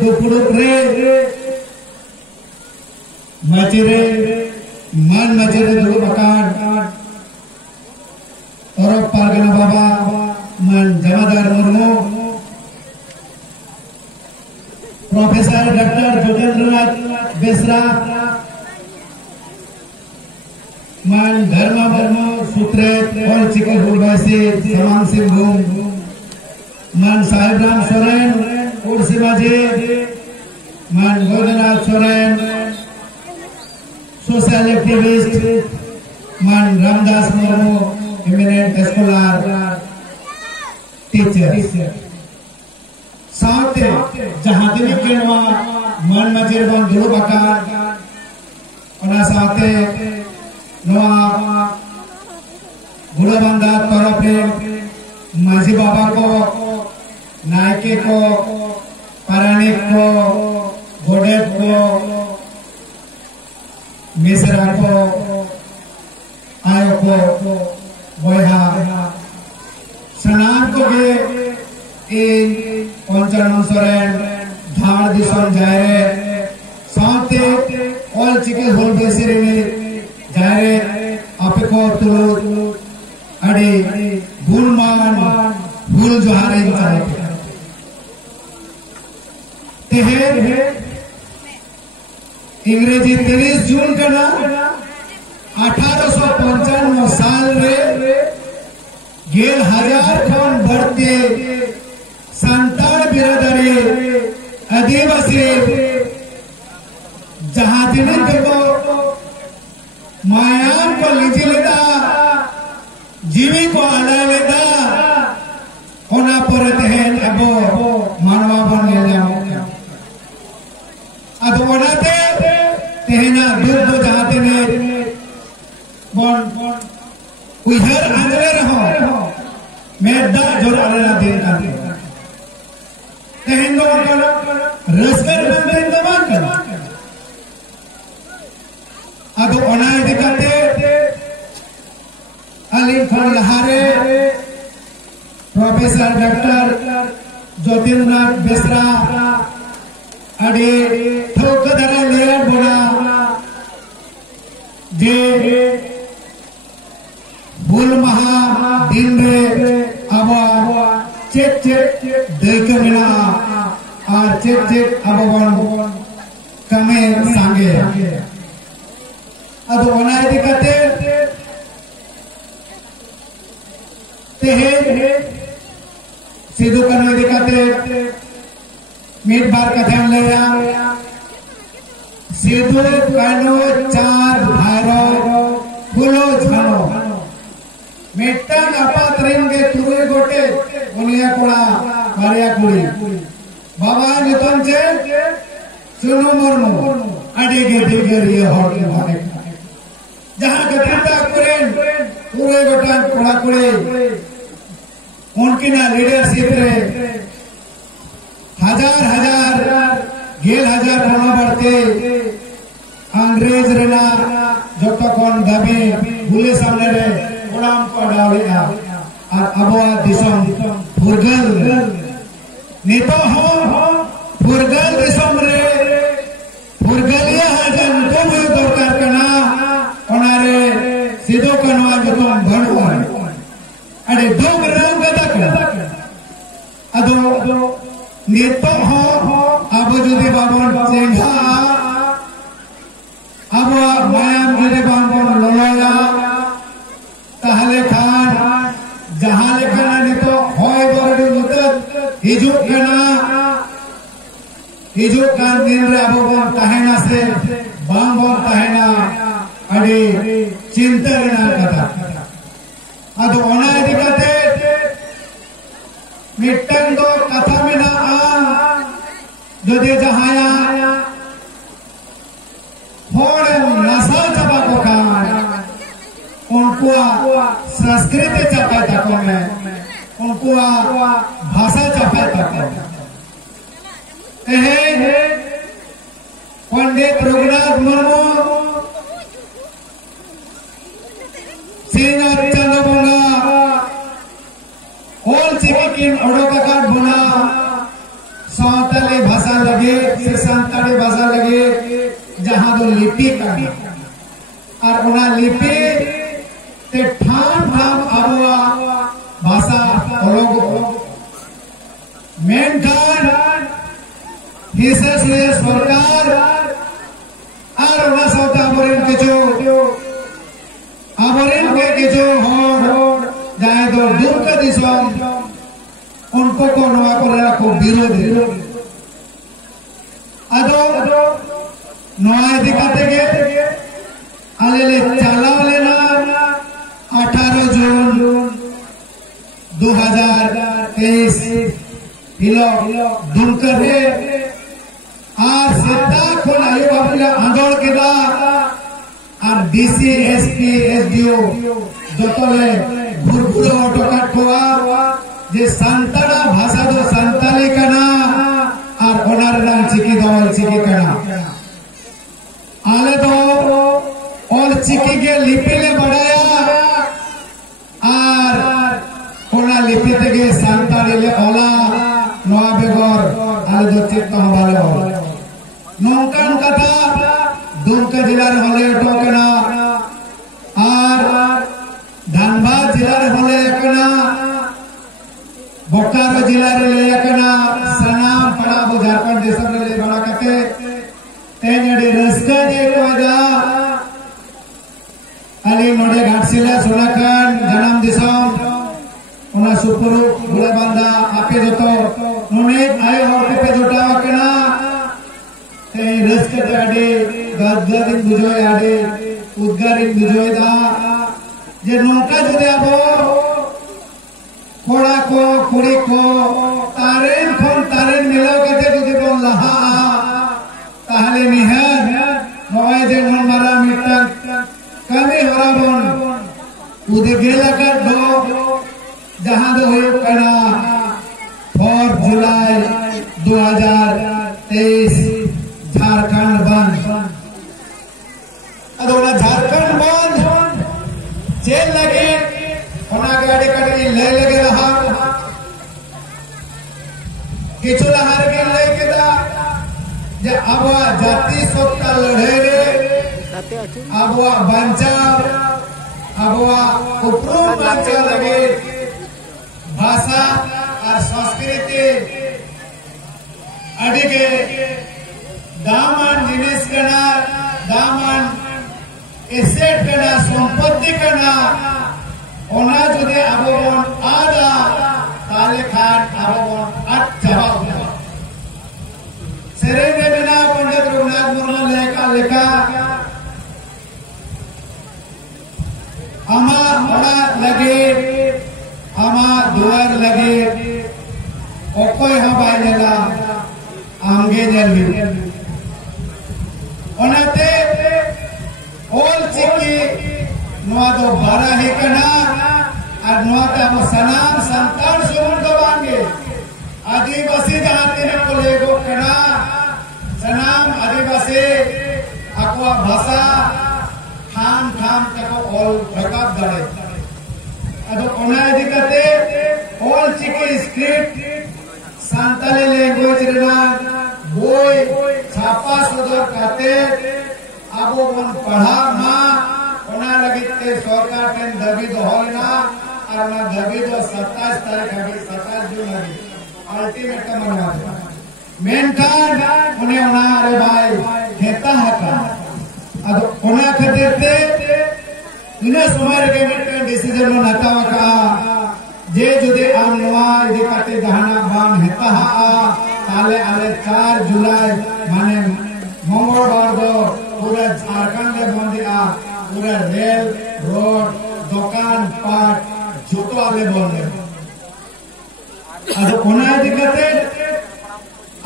दुपुरुक रे मचिरे मन मचिरे दुरुक अकान और पारगना बाबा मन जमादार मुर्मू प्रोफेसर डॉक्टर जोगेंद्रनाथ बेसरा मन धर्म वर्मो सूत्रे और चिकन हुलवासी समान सिंह घूम मन साहिब राम सोरेन उर्सी माझी मन गोदनाथ सोरेन सोशल एक्टिविस्ट मन Ramdas Murmu eminent scholar teacher साथे जहां दिन केनवा मन मजिर बन दुरु बकार ओना साथे नवा गुड़बंदा तरफ माझी बाबा को नायके को पारानिक को गोडेब को मिश्रा को आयो को बहा सनान को गे इन पंचानन सोरेन धाड़ दिसम जाए साथे ऑल चिके होल बेसिरे में जाए आपे को तुलो अड़े गुणमान भूल जोहारे इंचाते तेहर इंग्रेजी 23 जून का ना 1895 साल रे 1000 खन बढ़ते संतान बिरादरी आदिवासी जहां दिन को मायान को लीजिए लेता जीवी को आला लेता होना पड़ते हैं अब मानवा बन गया अब बनाते तेहना दूध दो जाते ने बन उधर आंधळे रहो मैं दा जोर आलेला दिन का तेहनो कर रसकर बंदे दबान कर अब ओनाय दिखाते अली खान लहारे प्रोफेसर डॉक्टर ज्योतिर्नाथ बेसरा अड़े ठोक दरा लेयर बोला जे भूल महा दिन रे अब चेक चेक देख मिला और चेक चेक अब वन कमे सांगे अब ओनाय दिखाते सिद्धू कन्वे दिखाते मीट बार का ध्यान ले सिद्धू कन्वे चार भारो फूलो झनो मिट्टन अपात रेंगे तुरे गोटे उनिया कोड़ा मारिया कुड़ी बाबा नितन चे सुनो मरनो अडेगे दिगर ये हॉट माने जहां गतिता कुरेन पूरे गोटा कोड़ा कुड़े उनकी ना लीडरशिप रे हजार गेल हजार बना बढ़ते अंग्रेज रे ना जब तक कौन दबे भूले सामने रे गुलाम को डाले ना और अबवा दिसम फुरगल नेतो हो फुरगल दिसम रे फुरगलिया हजन को भी दरकार करना उनारे सिद्धू कन्वा जो तुम भरवा अरे दो रंग अदो नेतो हो अब जुदे बाबन चेंगा अब मायाम जुदे बाबन लोलाया ताहले खान जहां लेखना नेतो होय बरडी मुदत हिजुक कान दिन रे अब बन कहना से बांबन कहना अड़ी चिंता ना कथा अदो ओना दिखाते मिट्टन दो कथा में ना जदे जहाया फोड़ नसल चपा को खान उनको संस्कृति चपा तक में उनको भाषा चपा तक पंडित रघुनाथ मुर्मू श्रीनाथ चंद्र बोला ओल चिकी किन ओडोका काट बोला सावताली भाषा संताड़ी भाषा लगे जहां दो लिपि का और उना लिपि ते ठाम ठाम आबुआ भाषा अलग मेनखान हिस्से से सरकार और उना साथ आबोरेन के किचो होड़ जाए दो दुर्ग दिसोम उनको को नवा को रहा को विरोध अदो नवा दिखाते के आलेले चालाव लेना 18 जून 2023 हिलो दुमकर है और सेता खोल आयो बाबूला आंदोलन के दा और डीसी एसपी एसडीओ जोतले भुरभुरो टोकाट कोआ जे संताड़ा भाषा दो संताली कना और ओनार रंग चिकी दो चिकी कना आले दो और चिकी के लिपि ले बढ़ाया और ओना लिपि तेगे संताड़ी ले ओला नवा बेगोर आले दो चित्त हमारे हो नौकान कथा दुमका जिला रे होले टोकना और धनबाद जिला रे होले कना बोकारो जिला रे ले कना सनाम पड़ा वो झारखंड देशम रे ले बड़ा कते तेनडी रस्का जे कोदा अली नोडे घाटसिला सोनाखान जन्म दिसम उना सुपुरु बुला बांदा आपे जतो नोने आए होते पे जोटा कना ते रस्का जाडे गदगदिन बुझोय आडे उद्गारिन बुझोय दा जे नौका जुदे आबो कोड़ा को कुड़ी को तारेन खोन तारेन मिलाव करते जुदे बोल लहा ताहले निहर नवाय जे नोन मारा मिट्टा कमी हरा बोन उदे गेला कर दो जहां दो होय कना 4 जुलाई 2023 झारखंड बंद अदोना झारखंड बंद जेल लगे ओना गाड़ी कटरी ले लगे रहा किछु लहार के लेके दा जे आबा जाति सत्ता लड़े रे आबा बंचाव आबा उपरूम बंचाव लगे भाषा और संस्कृति अडिगे दामन जिनिस कना दामन एसेट कना संपत्ति कना ओना जुदे आबोन आदा ताले खान आबोन अट जवाब सेरे ने बिना पंडित रघुनाथ मुर्मू लेखा अमा ओना लगे अमा दुआर लगे ओकोय हो बाइलेला आंगे जल्दी ओनाते ओल चिकी नवा दो बारा ही कना और नवा ते हम सनाम संतान सुमन दो बांगे आदिवासी जाति ने को लेगो कना सनाम आदिवासी अकवा भाषा खाम खाम तको ओल रकाब दड़े अदो ओना दिकते ओल चिकी स्क्रिप्ट संताली लैंग्वेज रेना बोय छापा सदर करते आबो बन पढ़ा मा ओना लगिते सरकार के दबी दो होलना और ना दबी दो 27 तारीख अभी 27 जून अभी अल्टीमेट का मनवा मेन कार्ड उन्हें ओना अरे भाई कहता है का अब ओना खदेते इन्हें समय के मिनट डिसीजन में नतावा का जे जुदे आम नवा दिकाते दहना बान हेता हा ताले आले 4 जुलाई माने मंगलवार दो पूरा झारखंड में बंद आ पूरा रेल रोड दुकान पाट जूतो आले बंद अब ओना दिक्कते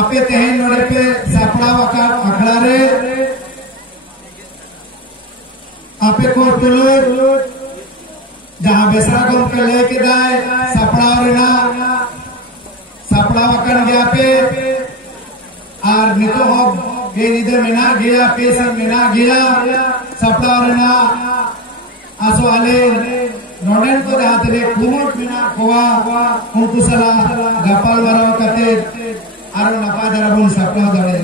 आपे तेहन नोड़े पे सापड़ा वका अखड़ा रे आपे को टुलुर जहां बेसरा को के लेके जाए सापड़ा रेना सापड़ा वकन गया पे और नितो हो ये निधर में ना गया पेशर में ना गया सापड़ा रेना आसो आले नोडेन को जहां तेरे कुमुट में ना कोआ उनको सला गपाल वरा कते आरो नपा जरा बुन सापड़ा दड़े